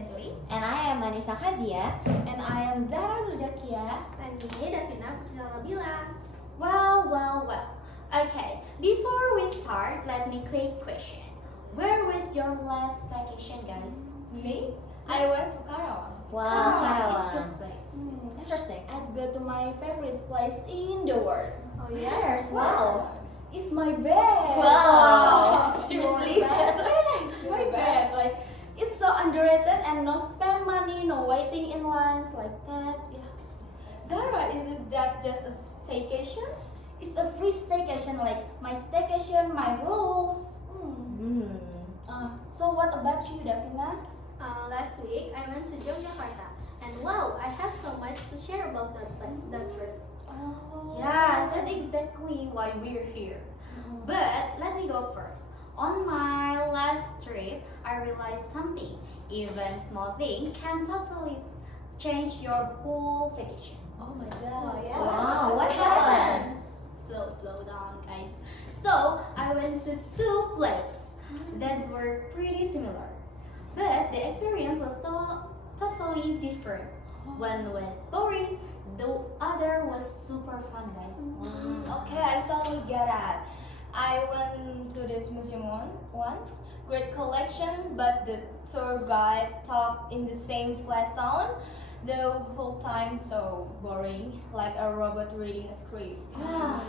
Century. And I am Anissa Khazia. And I am Zahra Nurjakia. And ini Davina Putri Labila. Well. Okay, before we start, let me quick question. Where was your last vacation, guys? Me? I went to Karawang. Wow, It's Karawang. good place. Interesting. I'd go to my favorite place in the world. Oh Yes, wow. It's my bed. Wow. Seriously? Yes, my bed. Like, it's so underrated and no spend money, no waiting in lines like that. Yeah. Zara, isn't that just a staycation? It's a free staycation, like my staycation, my rules. So what about you, Davina? Last week I went to Yogyakarta, and wow, I have so much to share about that trip. Yes, that's exactly why we're here. But let me go first. On my last trip, I realized something. Even small thing can totally change your whole vacation. Oh my god. Oh, yeah. Wow, what happened? Slow down, guys. So I went to two places that were pretty similar, but the experience was totally different. One was boring, the other was super fun, guys. Okay, I totally get that. I went to this museum once. Great collection, but the tour guide talked in the same flat tone the whole time, so boring, like a robot reading a script. Ah.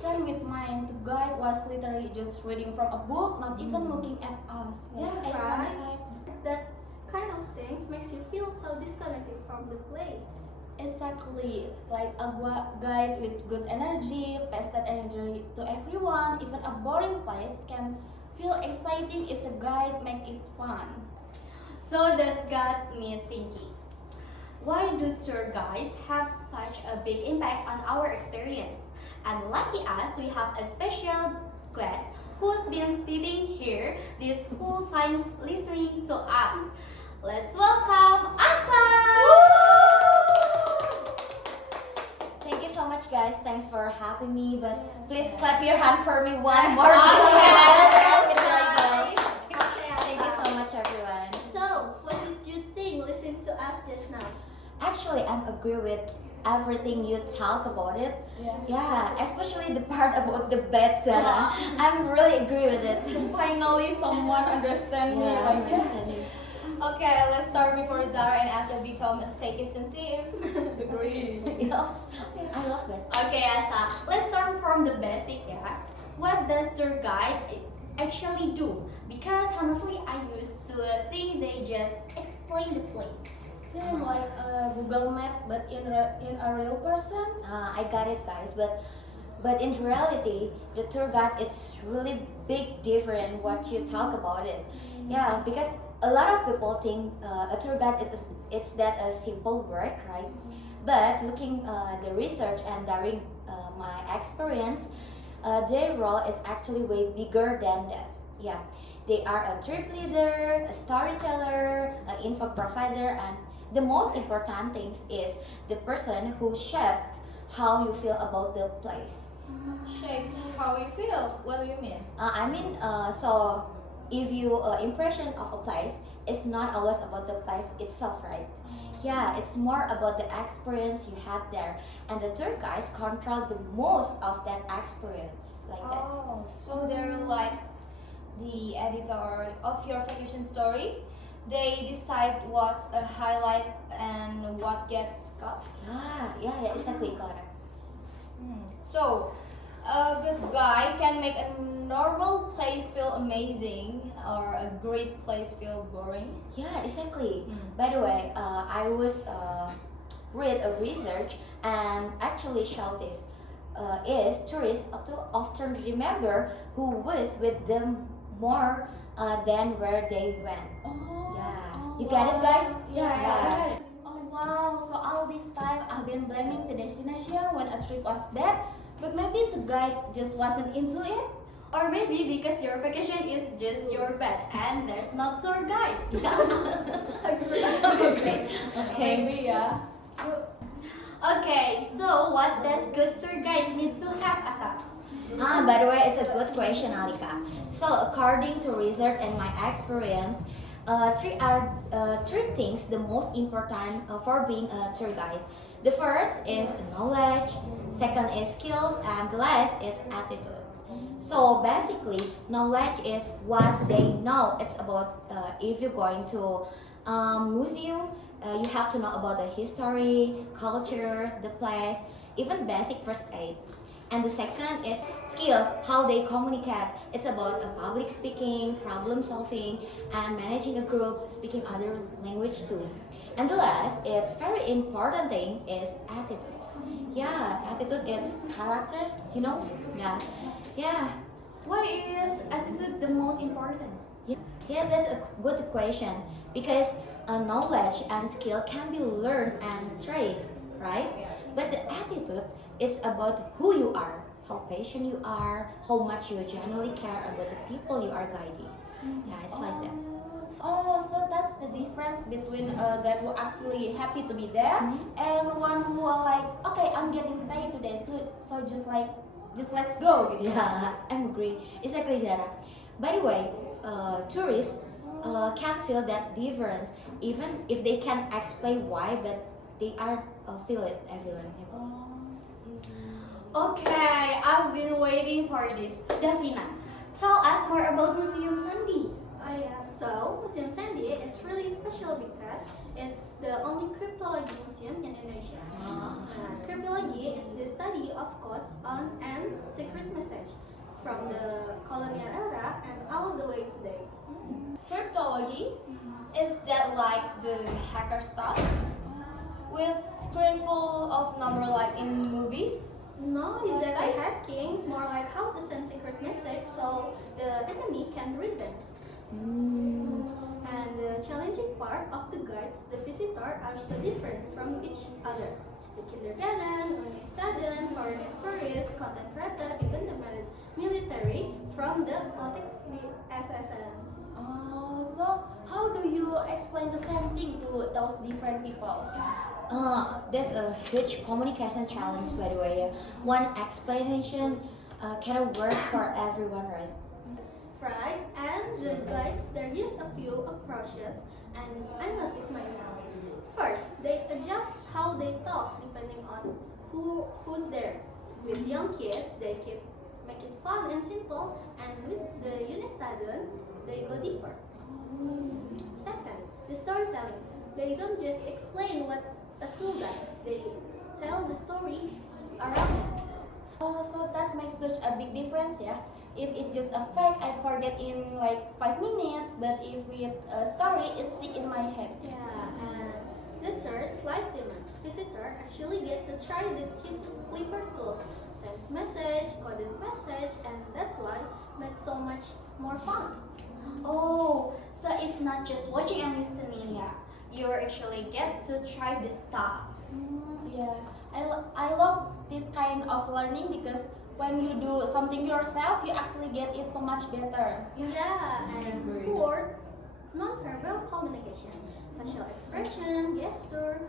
Same with mine. The guide was literally just reading from a book, not even looking at us. Yeah, I right. can't That kind of things makes you feel so disconnected from the place. Exactly, like a guide with good energy, pass that energy to everyone. Even a boring place can feel exciting if the guide makes it fun. So that got me thinking. Why do tour guides have such a big impact on our experience? And lucky us, we have a special guest who's been sitting here this whole time listening to us. Let's welcome Asa! Thank you so much, guys. Thanks for having me. But please clap your hand for me one more Okay. time. Okay, Thank you so much, everyone. So, what did you think listening to us just now? Actually, I'm agree with everything you talk about it. Yeah. Yeah, especially the part about the bed, Sarah. I'm really agree with it. Finally, someone understand me. Yeah, I understand you. Okay, let's start before Zara and Asa become a staycation team. Agree. Yes, I love it. Okay, Asa, let's start from the basic, yeah. What does tour guide actually do? Because honestly, I used to think they just explain the place. Same like Google Maps, but in a real person. I got it, guys. But in reality, the tour guide it's really big different what you talk about it. Yeah, because a lot of people think a tour guide is that a simple work, right? But looking the research and during my experience, their role is actually way bigger than that. Yeah, they are a trip leader, a storyteller, an info provider, and the most important thing is the person who shapes how you feel about the place. Shapes how you feel. What do you mean? So if you impression of a place, it's not always about the place itself, right? Yeah, it's more about the experience you had there, and the tour guide control the most of that experience, like that. Oh, so they're like the editor of your vacation story. They decide what's a highlight and what gets cut. Yeah, exactly, Clara. So, a good guy can make a normal place feel amazing or a great place feel boring. Yeah, exactly. By the way, I was read a research and actually show this is tourists often remember who was with them more than where they went. You get it, guys? Yeah. Oh wow, so all this time I've been blaming the destination when a trip was bad, but maybe the guide just wasn't into it. Or maybe because your vacation is just your bed and there's no tour guide. Okay. Maybe yeah. Okay, so what does good tour guide need to have, Asa? By the way, it's a good question, Alika. So, according to research and my experience, Three things the most important for being a tour guide. The first is knowledge, second is skills, and the last is attitude. So basically, knowledge is what they know. It's about if you're going to museum, you have to know about the history, culture, the place, even basic first aid. And the second is skills, how they communicate. It's about public speaking, problem solving, and managing a group, speaking other language too. And the last, it's very important thing is attitudes. Yeah, attitude is character, you know? Yeah. Yeah. Why is attitude the most important? Yes, that's a good question because knowledge and skill can be learned and trained, right? But the attitude is about who you are, how patient you are, how much you genuinely care about the people you are guiding. Yeah, it's like that. Oh, so that's the difference between a guy who actually happy to be there and one who are like, okay, I'm getting paid today, so just let's go. Gitu. Yeah, I agree. Exactly, Zara. By the way, tourists can feel that difference even if they can explain why, but they are feel it everyone. Okay, I've been waiting for this. Davina, tell us more about Museum Sandi. Oh yeah, so Museum Sandi it's really special because it's the only cryptology museum in Indonesia. Cryptology is the study of codes on and secret message from the colonial era and all the way today. Cryptology? Is that like the hacker stuff? With screen full of number like in movies? No, exactly hacking, more like how to send secret message so the enemy can read them. And the challenging part of the guides, the visitor are so different from each other. The kindergarten, uni student, foreign tourists, content creator, even the military from the politic SSN. Oh, so how do you explain the same thing to those different people? That's a huge communication challenge, by the way. One explanation cannot work for everyone, right? Right, and the guides there use a few approaches, and I noticed myself. First, they adjust how they talk depending on who's there. With young kids, they make it fun and simple, and with the uni student, they go deeper. Second, the storytelling. They don't just explain what a tool does; they tell the story around it. Oh, so that's makes such a big difference, yeah. If it's just a fact, I forget in like 5 minutes. But if with a story, it stick in my head. Yeah, and the third, live demands. Visitor actually get to try the cheap clipper tools, sends message, coded message, and that's why makes so much more fun. Oh, so it's not just watching and listening, yeah. You actually get to try the stuff. Yeah, I love this kind of learning because when you do something yourself, you actually get it so much better. Yeah, and fourth, non-verbal communication, facial expression, gesture,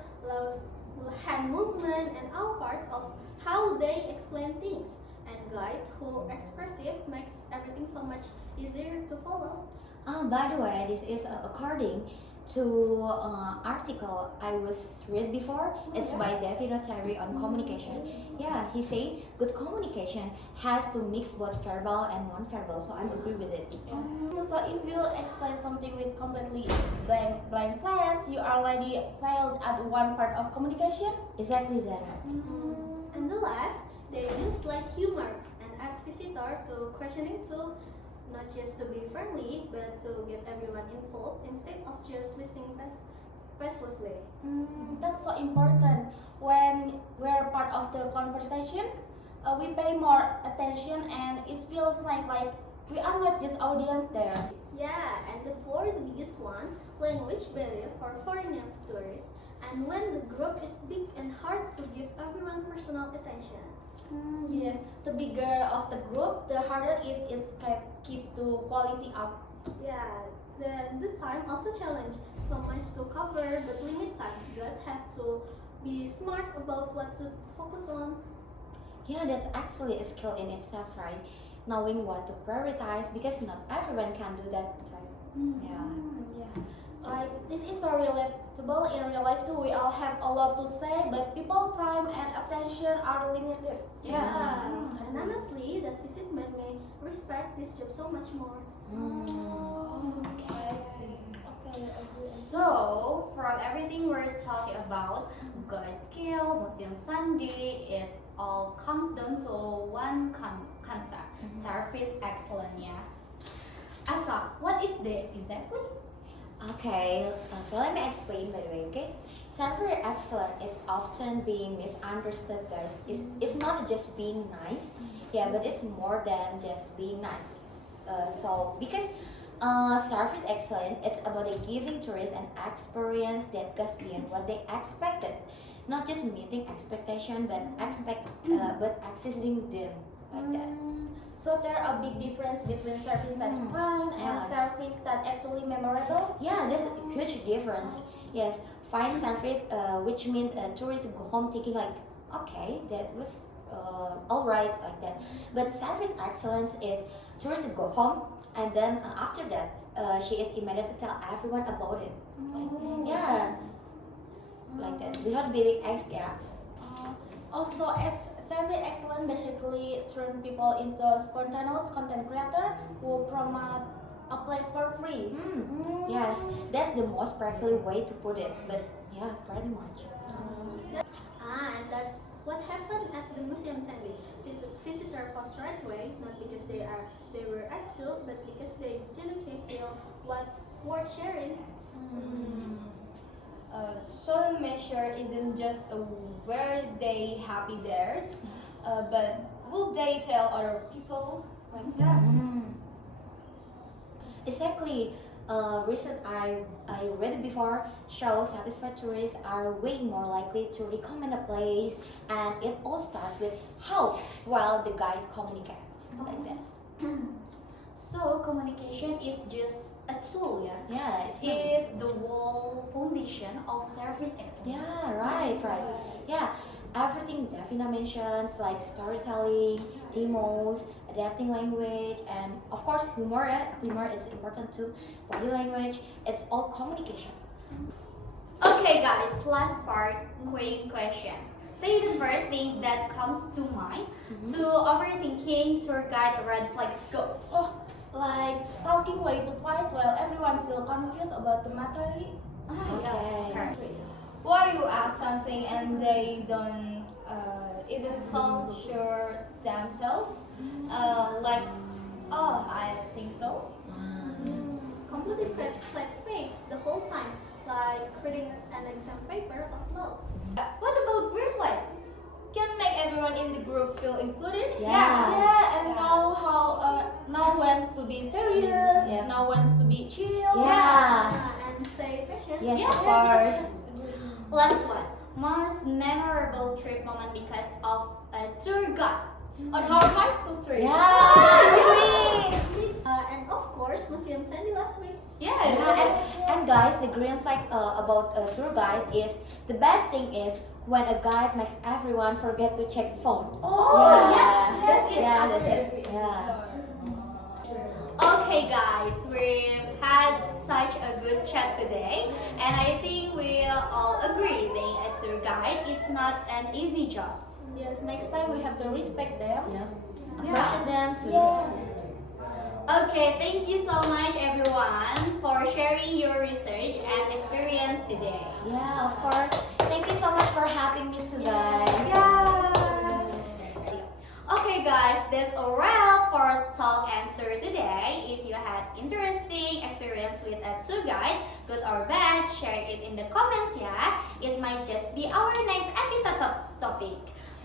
hand movement, and all part of how they explain things. And guide who expressive makes everything so much easier to follow. By the way, this is according to article I was read before. It's by David Terry on communication. Yeah, he said good communication has to mix both verbal and non-verbal. So I'm agree with it. So if you explain something with completely blind face, you already failed at one part of communication. Exactly, Zara. And the last, they use light humor and ask visitor to questioning too, not just to be friendly, but to get everyone involved instead of just listening passively. That's so important. When we're part of the conversation, we pay more attention, and it feels like we are not just audience there. Yeah, and the fourth, the biggest one, language barrier for foreigner tourists. And when the group is big and hard to give everyone personal attention. Yeah, the bigger of the group, the harder if it's keep to quality up. Yeah, the time also challenge. So much to cover, but limit time. Guys have to be smart about what to focus on. Yeah, that's actually a skill in itself, right? Knowing what to prioritize because not everyone can do that, right? Yeah. Like this is so relatable in real life too. We all have a lot to say, but people time and attention are limited. Yeah. And honestly, that visit made me respect this job so much more. Okay, I see. Okay, I agree. So, from everything we're talking about, guide skill, Museum Sunday, it all comes down to one concept, service excellence. Yeah. Asa, what is that exactly? Okay, let me explain by the way, okay? Service excellence is often being misunderstood, guys. It's not just being nice, yeah, but it's more than just being nice. Because service excellence, it's about giving tourists an experience that goes beyond what they expected. Not just meeting expectation, but exceeding them like that. So there are big difference between service that's fun and Yes. service that actually memorable. Yeah, there's a huge difference. Yes, fine service, which means tourists go home thinking like, okay, that was alright like that. But service excellence is tourists go home and then after that, she is immediately tell everyone about it. Yeah, like that. Without being yeah. Also, as service excellence basically turn people into spontaneous content creator who promote a place for free. Yes, that's the most practical way to put it. But yeah, pretty much. And that's what happened at the Museum Sandy. Visitor post right away, not because they were asked to, but because they genuinely feel what's worth sharing. So the measure isn't just where they happy theirs, but will they tell other people like that? Exactly. Recent I read before shows satisfied tourists are way more likely to recommend a place, and it all starts with how well the guide communicates like that. So, communication is just a tool, yeah? Yeah, it's not Is the whole foundation of service excellence. Yeah, right. Yeah, everything Davina mentions like storytelling, demos, adapting language, and of course humor. Humor is important too. Body language. It's all communication. Okay, guys, last part, quick questions. Say the first thing that comes to mind. To overthinking, tour guide, red flags, go. Like talking way too fast while everyone's still confused about the matter. Okay. Why you ask something and they don't even sound sure themselves? Like, oh, I think so. Completely flat face the whole time, like reading an exam paper out loud. What about green flag? Can make everyone in the group feel included. And now wants to be serious, Yeah. now wants to be chill. Yeah. And stay patient. Yes, Yes, of course. Last one, most memorable trip moment because of a tour guide. On our high school trip. Yeah. And of course, Museum Sandy last week. And guys, the green flag about a tour guide is the best thing is when a guide makes everyone forget to check phone. That's it. Yeah. Okay, guys, we've had such a good chat today, and I think we all agree being a tour guide it's not an easy job. Yes, next time we have to respect them. Yeah. Yeah. Appreciate them too. Yes. Okay, thank you so much everyone for sharing your research and experience today. Yeah, of course. Thank you so much for having me too, guys. Okay guys, that's a wrap for Talk and Tour today. If you had interesting experience with a tour guide, good or bad, share it in the comments yeah. It might just be our next episode topic.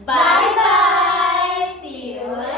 Bye bye! See you later!